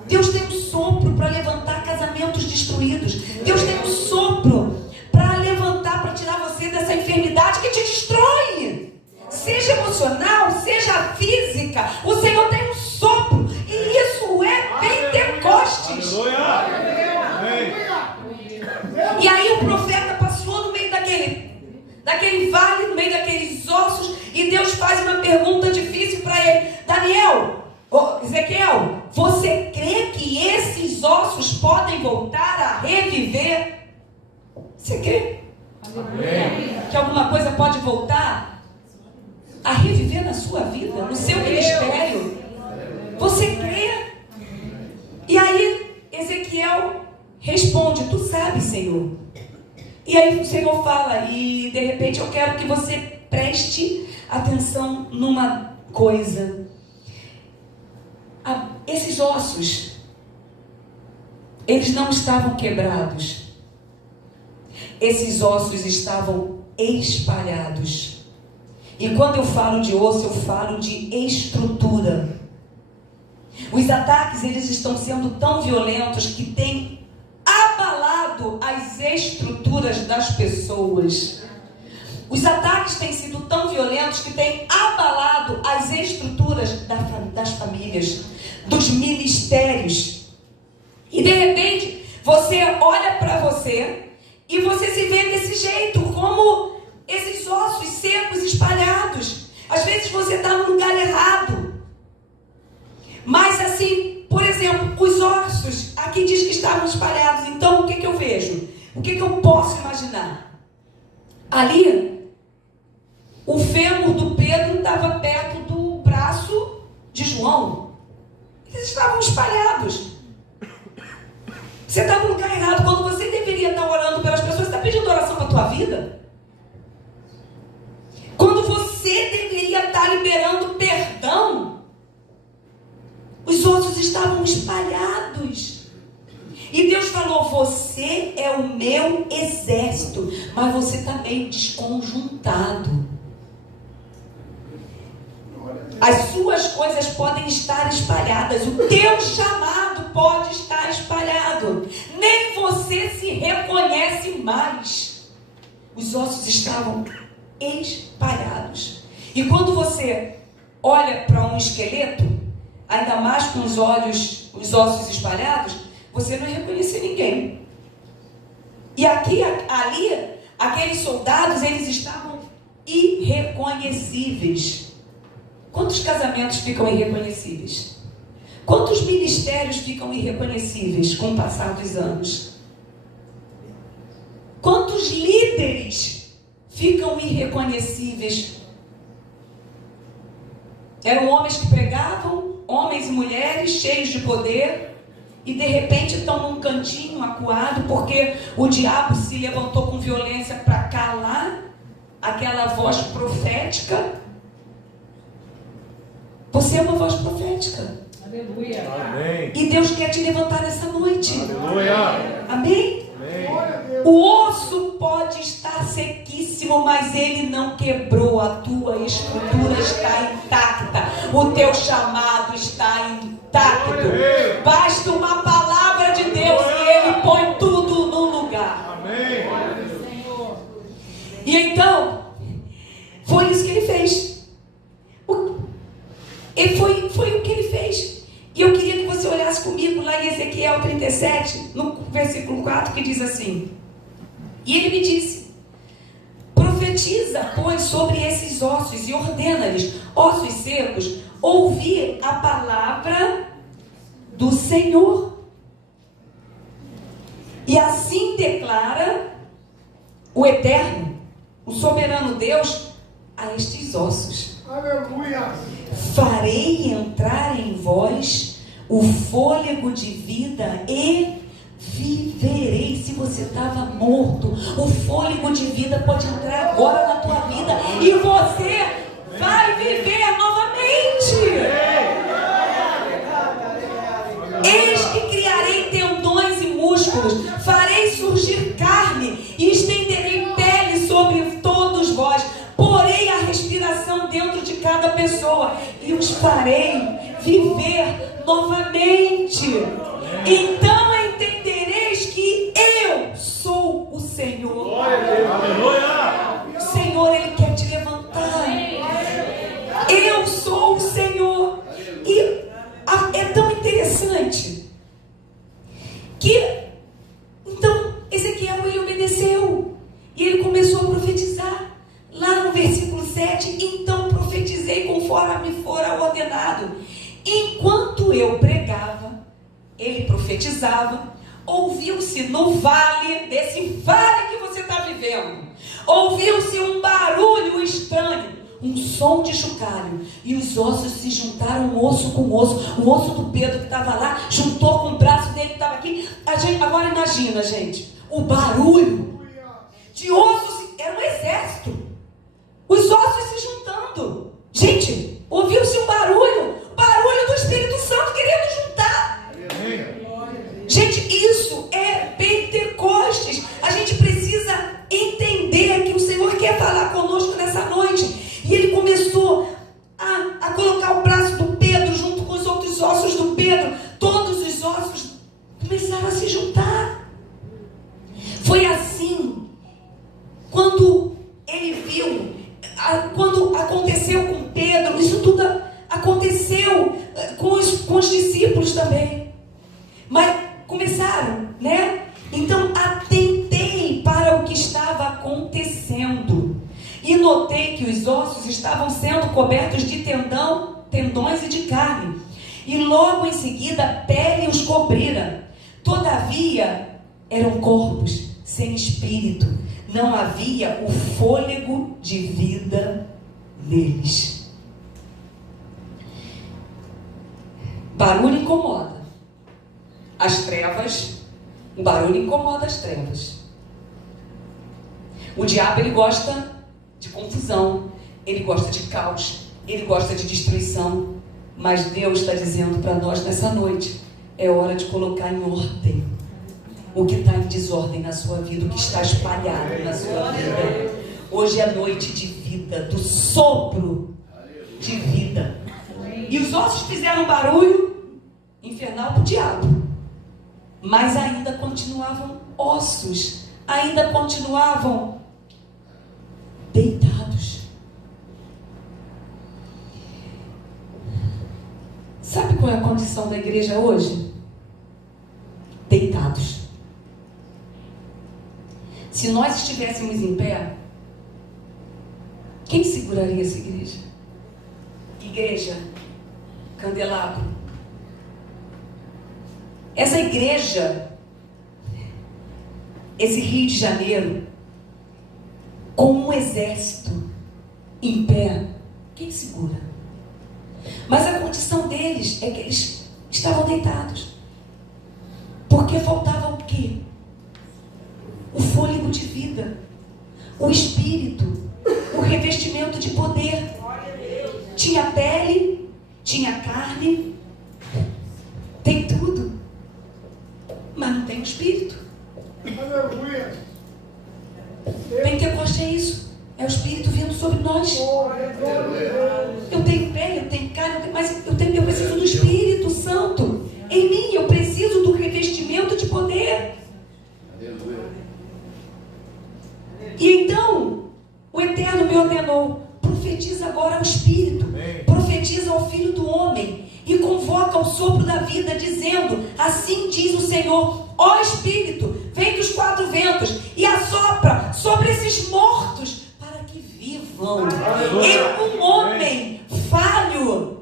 Deus tem um sopro para levantar casamentos destruídos. Deus tem um sopro para levantar, para tirar você dessa enfermidade que te destrói. Seja emocional, seja física. O Senhor tem um sopro. E isso é Pentecostes. E aí o profeta passou no meio daquele vale, no meio daqueles ossos, e Deus faz uma pergunta difícil para ele. Ezequiel, você crê que esses ossos podem voltar a reviver? Você crê? Amém. Que alguma coisa pode voltar a reviver na sua vida, no seu ministério? Você crê? E aí Ezequiel responde, tu sabes, Senhor. E aí o Senhor fala, e de repente eu quero que você preste atenção numa coisa. Esses ossos, eles não estavam quebrados. Esses ossos estavam espalhados. E quando eu falo de osso, eu falo de estrutura. Os ataques, eles estão sendo tão violentos que têm abalado as estruturas das pessoas. Os ataques têm sido tão violentos que têm abalado as estruturas das famílias, dos ministérios. E de repente, você olha para você e você se vê desse jeito, como esses ossos secos espalhados. Às vezes você está no lugar errado. Mas assim, por exemplo, os ossos, aqui diz que estavam espalhados. Então, o que eu vejo? O que eu posso imaginar? Ali, o fêmur do Pedro estava perto do braço de João. Eles estavam espalhados. Você está no lugar errado. Quando você deveria estar orando pelas pessoas, você está pedindo oração para a tua vida? Quando você deveria estar liberando perdão, os ossos estavam espalhados. E Deus falou, você é o meu exército, mas você está meio desconjuntado. As suas coisas podem estar espalhadas, o teu chamado pode estar espalhado. Nem você se reconhece mais. Os ossos estavam espalhados. E quando você olha para um esqueleto, ainda mais com os ossos espalhados, você não reconhece ninguém. E ali, aqueles soldados, eles estavam irreconhecíveis. Quantos casamentos ficam irreconhecíveis? Quantos ministérios ficam irreconhecíveis com o passar dos anos? Quantos líderes ficam irreconhecíveis? Eram homens que pregavam, homens e mulheres cheios de poder, e de repente estão num cantinho acuado, porque o diabo se levantou com violência para calar aquela voz profética. Você é uma voz profética. Aleluia. Amém. E Deus quer te levantar nessa noite. Aleluia. Amém? Amém. O osso pode estar sequíssimo, mas ele não quebrou. A tua estrutura está intacta. O teu chamado está intacto. Basta uma palavra de Deus e ele põe tudo no lugar. Amém. E então, foi isso que ele fez. Foi o que ele fez. E eu queria que você olhasse comigo lá em Ezequiel 37, no versículo 4, que diz assim: e ele me disse, profetiza, pois, sobre esses ossos e ordena-lhes, ossos secos, ouvir a palavra do Senhor. E assim declara o Eterno, o soberano Deus, a estes ossos. Aleluia. Farei entrar em vós o fôlego de vida e viverei. Se você estava morto, o fôlego de vida pode entrar agora na tua vida e você vai viver novamente. Eis que criarei tendões e músculos, farei surgir carne e estenderei pele sobre todos vós. Porei a respiração dentro de cada pessoa e os farei viver novamente. Então entendereis que eu sou o Senhor. O Senhor, Ele quer te levantar. Eu sou o Senhor. E é tão interessante que então Ezequiel, ele obedeceu e ele começou a profetizar. Lá no versículo 7, então profetizei conforme me fora ordenado. Enquanto eu pregava, ele profetizava, ouviu-se no vale, desse vale que você está vivendo, ouviu-se um barulho estranho, um som de chocalho, e os ossos se juntaram, osso com osso. O osso do Pedro que estava lá, juntou com o braço dele que estava aqui. Agora imagina, gente, o barulho de ossos, era um exército. Os ossos se juntando. Gente, ouviu-se um barulho do Espírito Santo querendo juntar. Gente, isso é Pentecostes. A gente precisa entender que o Senhor quer falar conosco nessa noite. E ele começou a colocar o braço do Pedro junto com os outros ossos do Pedro. Todos os ossos começaram a se juntar. Foi assim, quando ele viu, quando aconteceu com Pedro, isso tudo aconteceu com os discípulos também. Mas começaram, né? Então atentei para o que estava acontecendo e notei que os ossos estavam sendo cobertos de tendões e de carne, e logo em seguida a pele os cobrira. Todavia eram corpos sem espírito, não havia o fôlego de vida neles. Barulho incomoda as trevas. O barulho incomoda as trevas. O diabo, ele gosta de confusão, ele gosta de caos, ele gosta de destruição. Mas Deus está dizendo para nós nessa noite: é hora de colocar em ordem o que está em desordem na sua vida, o que está espalhado na sua vida. Hoje é noite de vida, do sopro de vida. E os ossos fizeram um barulho infernal para o diabo, mas ainda continuavam ossos, ainda continuavam deitados. Sabe qual é a condição da igreja hoje? Deitados. Se nós estivéssemos em pé, quem seguraria essa igreja? Igreja, candelabro. Essa igreja, esse Rio de Janeiro, com um exército em pé, quem segura? Mas a condição deles é que eles estavam deitados. Porque faltava o quê? O fôlego de vida, o espírito, o revestimento de poder. Tinha pele, tinha carne, tem tudo, mas não tem o espírito. Aleluia. Pentecoste é isso, é o espírito vindo sobre nós. Eu tenho pele, eu tenho carne, mas eu preciso do Espírito Santo em mim. Eu preciso do revestimento de poder. E então o Eterno me ordenou: profetiza agora ao Espírito, profetiza ao Filho do Homem e convoca o sopro da vida, dizendo: assim diz o Senhor, ó Espírito, vem dos quatro ventos e assopra sobre esses mortos para que vivam. E um homem falho,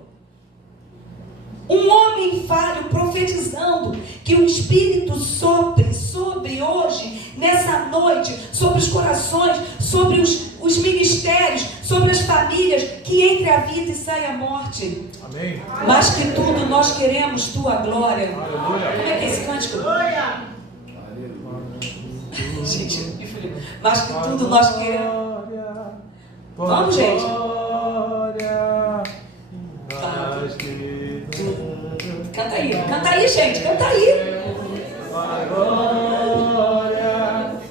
profetizando que o Espírito sopre sobre hoje, nessa noite, sobre os corações, sobre os ministérios, sobre as famílias, que entre a vida e saia a morte. Amém. Mais que tudo, nós queremos tua glória. Aleluia. Como é que é esse cântico? Gente, me fui. Mais que tudo, nós queremos. Vamos, gente. Canta aí, gente, canta aí.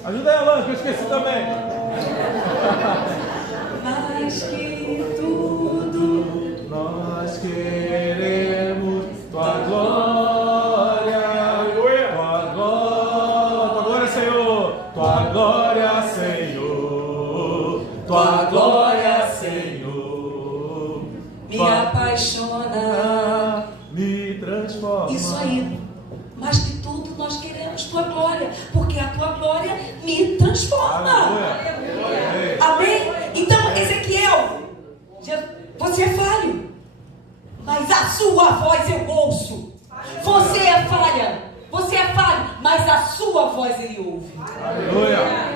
Ajuda aí, Alan, que eu esqueci também. Mais que tudo, nós queremos tua glória. Tua glória, Senhor. Tua glória, Senhor. Tua glória, Senhor. me apaixona. Me transforma. Isso aí. Mais que tudo, nós queremos tua glória, porque a tua glória me transforma. Aleluia. Amém? Então, Ezequiel, você é falho, mas a sua voz eu ouço. Você é falho, mas a sua voz ele ouve. Aleluia.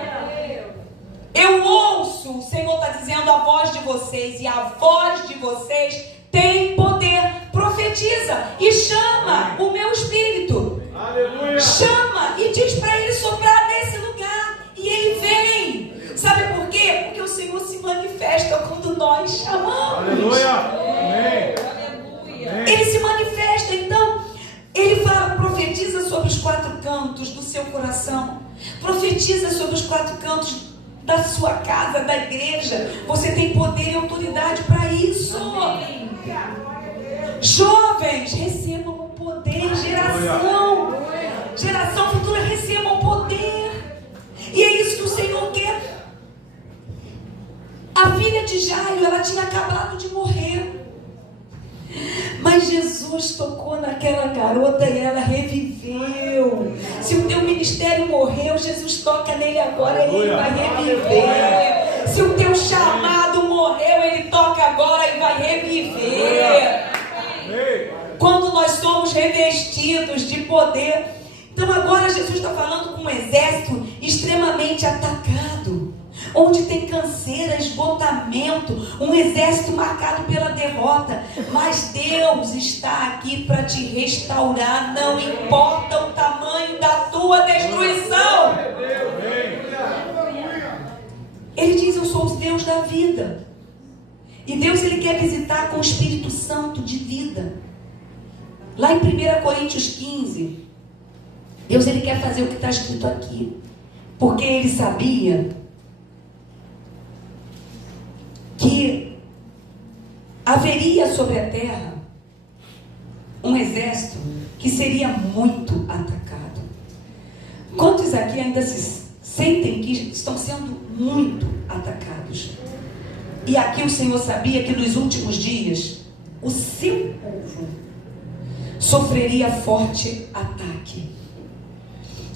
Eu ouço, o Senhor está dizendo a voz de vocês, e a voz de vocês tem poder. Profetiza e chama o meu espírito. Aleluia. Chama e diz para ele soprar nesse lugar, e ele vem. Sabe por quê? Porque o Senhor se manifesta quando nós chamamos. Aleluia. Amém. Ele se manifesta. Então ele fala, profetiza sobre os 4 cantos do seu coração, profetiza sobre os 4 cantos da sua casa, da igreja. Você tem poder e autoridade para isso. Amém. Jovens, recebam o poder. Geração futura, recebam o poder. E é isso que o Senhor quer. A filha de Jairo, ela tinha acabado de morrer, mas Jesus tocou naquela garota e ela reviveu. Se o teu ministério morreu, Jesus toca nele agora e ele vai reviver. Se o teu chamado morreu, ele toca agora e vai reviver. Quando nós somos revestidos de poder. Então agora Jesus está falando com um exército extremamente atacado, onde tem canseira, esgotamento, um exército marcado pela derrota. Mas Deus está aqui para te restaurar, não importa o tamanho da tua destruição. Ele diz, eu sou o Deus da vida. E Deus, ele quer visitar com o Espírito Santo de vida. Lá em 1 Coríntios 15, Deus, ele quer fazer o que está escrito aqui, porque ele sabia que haveria sobre a terra um exército que seria muito atacado. Quantos aqui ainda se sentem que estão sendo muito atacados? E aqui o Senhor sabia que nos últimos dias o seu povo sofreria forte ataque.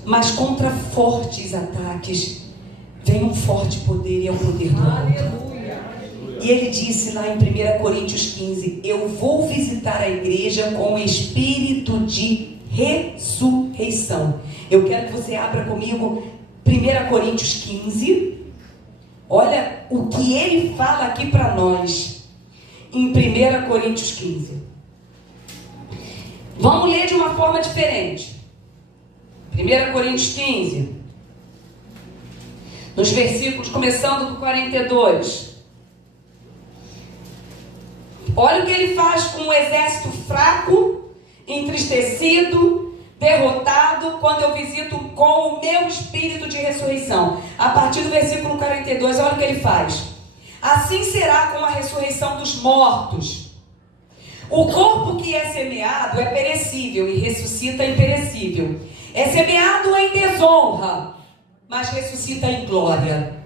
Mas contra fortes ataques vem um forte poder, e é o poder do alto. E ele disse lá em 1 Coríntios 15, eu vou visitar a igreja com o espírito de ressurreição. Eu quero que você abra comigo 1 Coríntios 15. Olha o que ele fala aqui para nós em 1 Coríntios 15. Vamos ler de uma forma diferente. 1 Coríntios 15, nos versículos começando do 42. Olha o que ele faz com um exército fraco, entristecido, derrotado, quando eu visito com o meu espírito de ressurreição. A partir do versículo 42, olha o que ele faz. Assim será com a ressurreição dos mortos. O corpo que é semeado é perecível e ressuscita imperecível. É semeado em desonra, mas ressuscita em glória.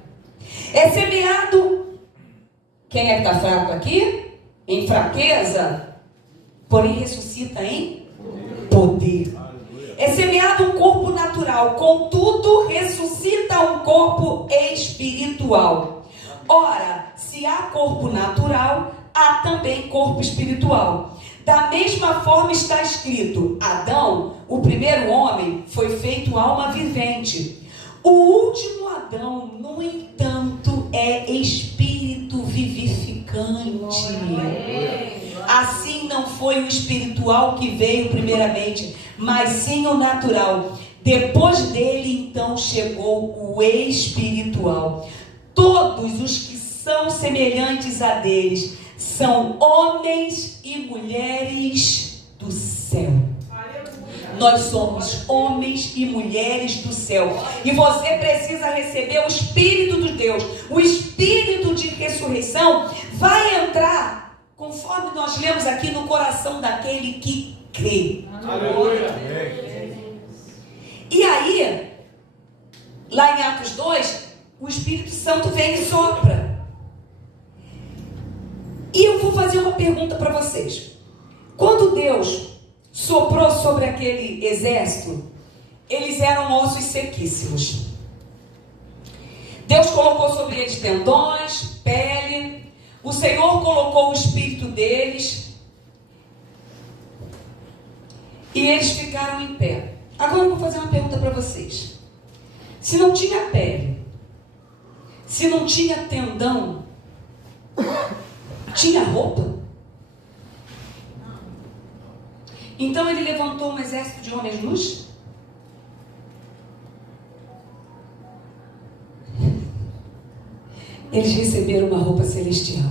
É semeado, quem é que está fraco aqui? Em fraqueza, porém ressuscita em poder. É semeado um corpo natural, contudo ressuscita um corpo espiritual. Ora, se há corpo natural, há também corpo espiritual. Da mesma forma está escrito, Adão, o primeiro homem, foi feito alma vivente. O último Adão, no entanto, é espírito vivente. não foi o espiritual que veio primeiramente, mas sim o natural. Depois dele, então, chegou o espiritual. Todos os que são semelhantes a deles são homens e mulheres do céu. Nós somos homens e mulheres do céu. E você precisa receber o Espírito de Deus. O Espírito de ressurreição vai entrar, conforme nós lemos aqui, no coração daquele que crê. Aleluia. E aí, lá em Atos 2, o Espírito Santo vem e sopra. E eu vou fazer uma pergunta para vocês. Quando Deus soprou sobre aquele exército, eles eram ossos sequíssimos. Deus colocou sobre eles tendões, pele. O Senhor colocou o Espírito deles. E eles ficaram em pé. Agora eu vou fazer uma pergunta para vocês. Se não tinha pele, se não tinha tendão, tinha roupa? Então ele levantou um exército de homens nus? Eles receberam uma roupa celestial.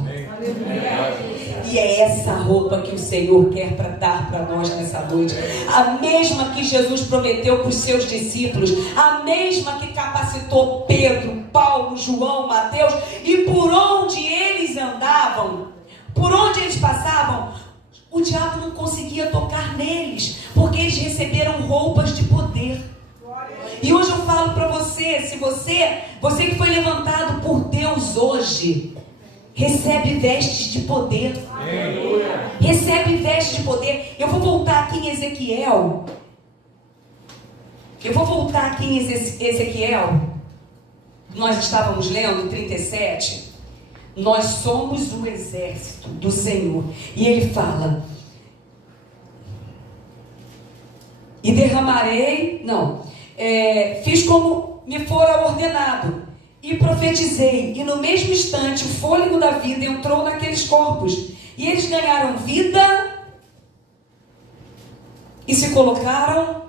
E é essa roupa que o Senhor quer para dar para nós nessa noite. A mesma que Jesus prometeu para os seus discípulos. A mesma que capacitou Pedro, Paulo, João, Mateus. E por onde eles andavam, por onde eles passavam, o diabo não conseguia tocar neles, porque eles receberam roupas de poder. E hoje eu falo para você, se você que foi levantado por Deus hoje, recebe vestes de poder. Recebe vestes de poder. Eu vou voltar aqui em Ezequiel. Nós estávamos lendo 37. Nós somos o exército do Senhor. E ele fala: e derramarei, fiz como me fora ordenado, e profetizei, e no mesmo instante o fôlego da vida entrou naqueles corpos, e eles ganharam vida, e se colocaram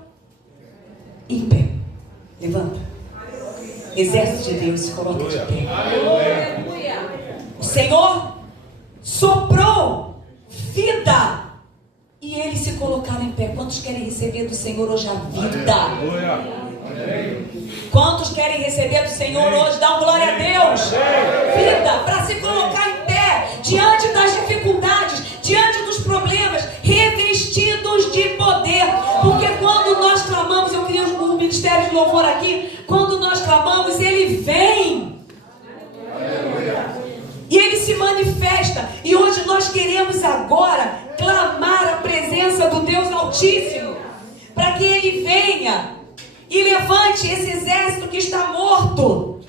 em pé. Levanta. Exército de Deus, se coloca de pé. O Senhor soprou vida e eles se colocaram em pé. Quantos querem receber do Senhor hoje a vida? Quantos querem receber do Senhor hoje? Dá glória a Deus. Vida para se colocar em pé diante das dificuldades, diante dos problemas, revestidos de poder. Porque quando nós clamamos, eu queria o ministério de louvor aqui, quando nós clamamos, Ele vem. E Ele se manifesta. E hoje nós queremos agora clamar a presença do Deus Altíssimo, para que Ele venha e levante esse exército que está morto,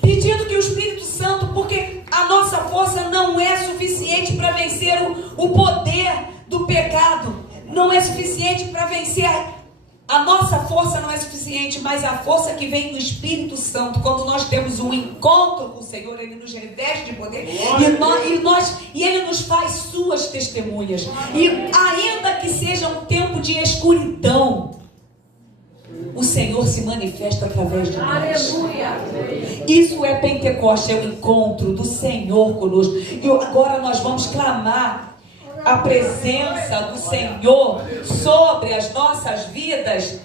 pedindo que o Espírito Santo, porque a nossa força não é suficiente para vencer o poder do pecado, não é suficiente para vencer a nossa força, não é suficiente, mas a força que vem do Espírito Santo, quando nós temos um encontro com o Senhor, Ele nos reveste de poder, e Ele nos faz suas testemunhas. E ainda que seja um tempo de escuridão, o Senhor se manifesta através de nós. Aleluia. Isso é Pentecostes, é o encontro do Senhor conosco. E agora nós vamos clamar a presença do Senhor sobre as nossas vidas